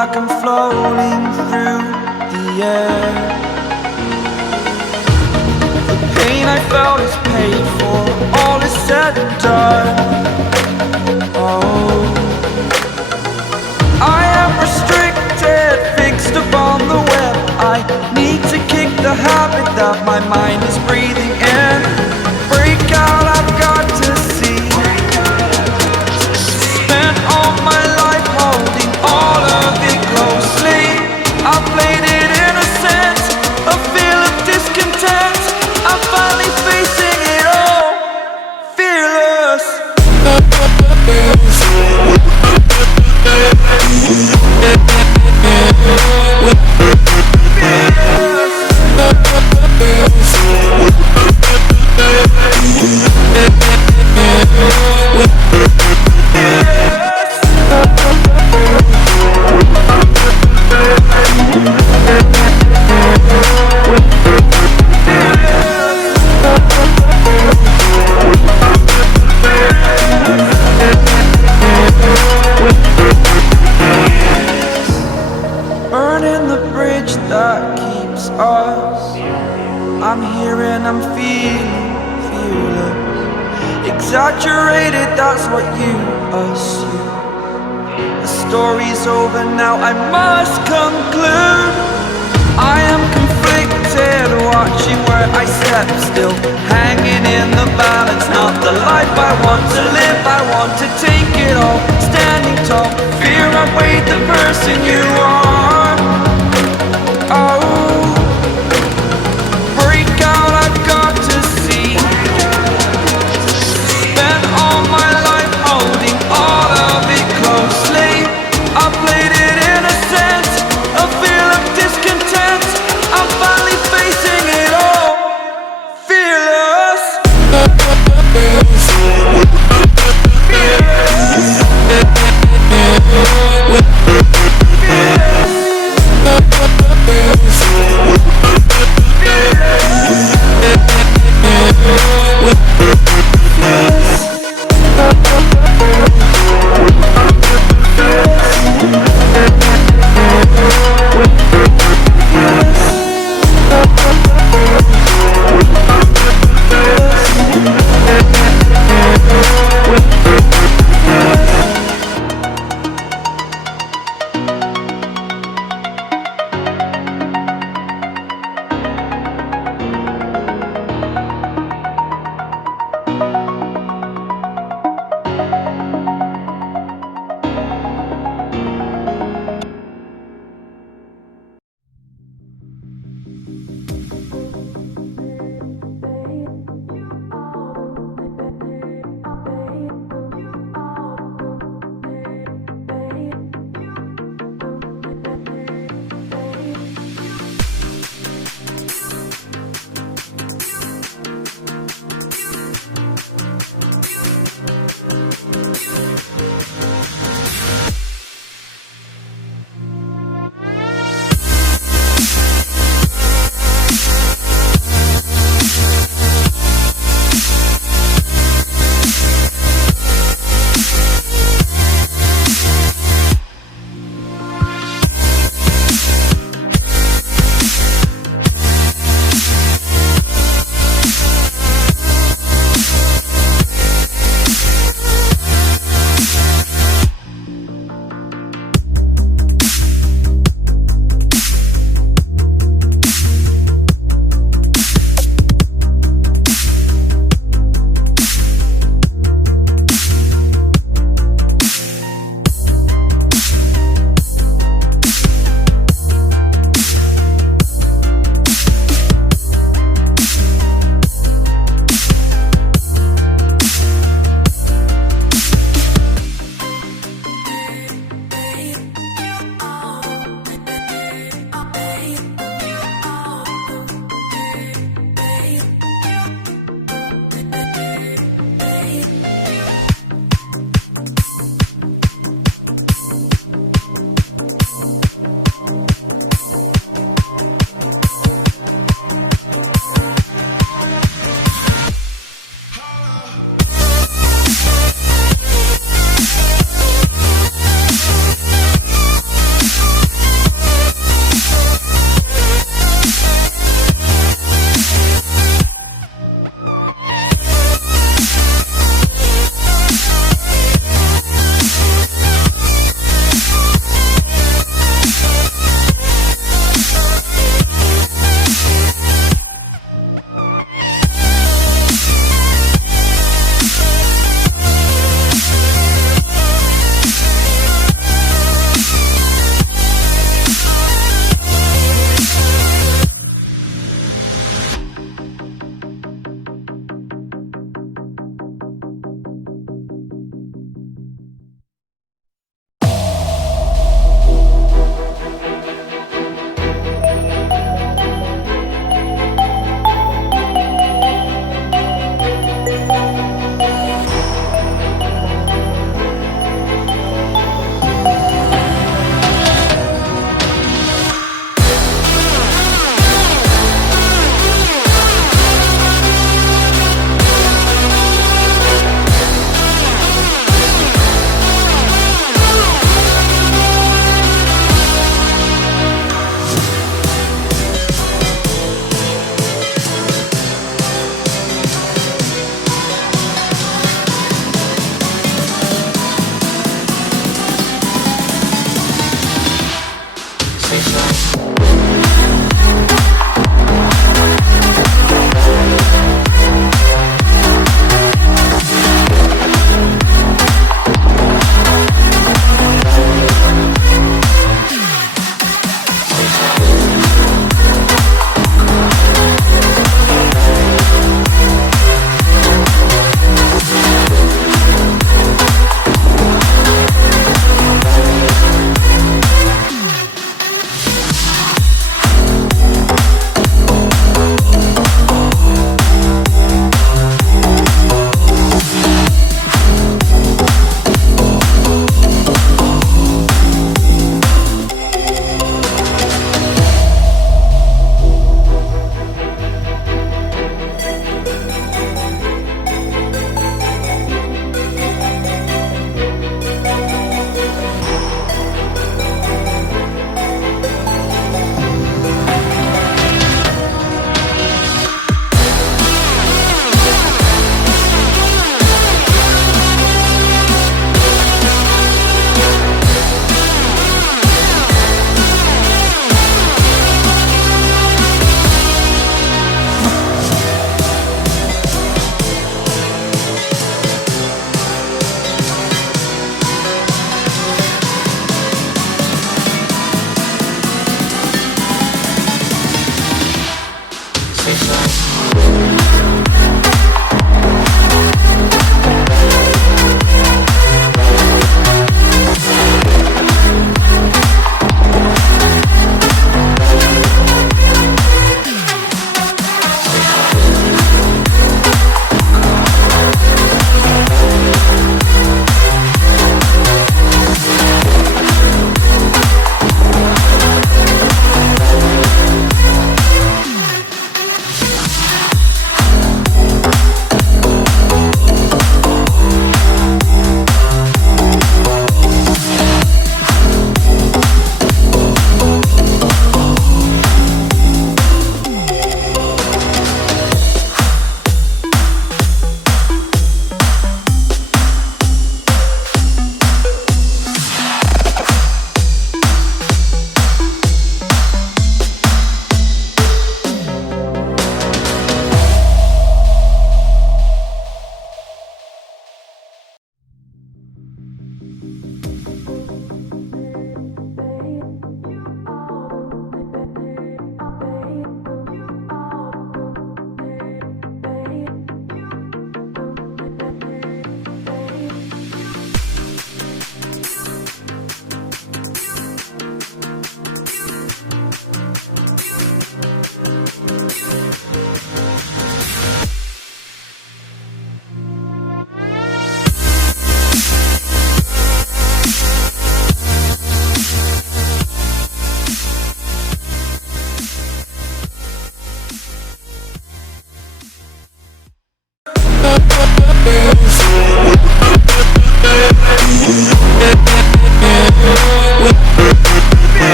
like I'm floating through the air. The pain I felt is paid for, all is said and done. Oh, I am restricted, fixed upon the web. I need to kick the habit that my mind is breathing in. Break out, I've got to see. Spent all my life holding all of it closely. I played it innocent, a feel of discontent. I'm finally facing it all, fearless. Burning the bridge that keeps us. I'm here and I'm feeling fearless. Exaggerated, that's what you assume. The story's over now, I must conclude. I am conflicted, watching where I step still, hanging in the balance. Not the life I want to live, I want to take it all. Standing tall, fear I weighed the person you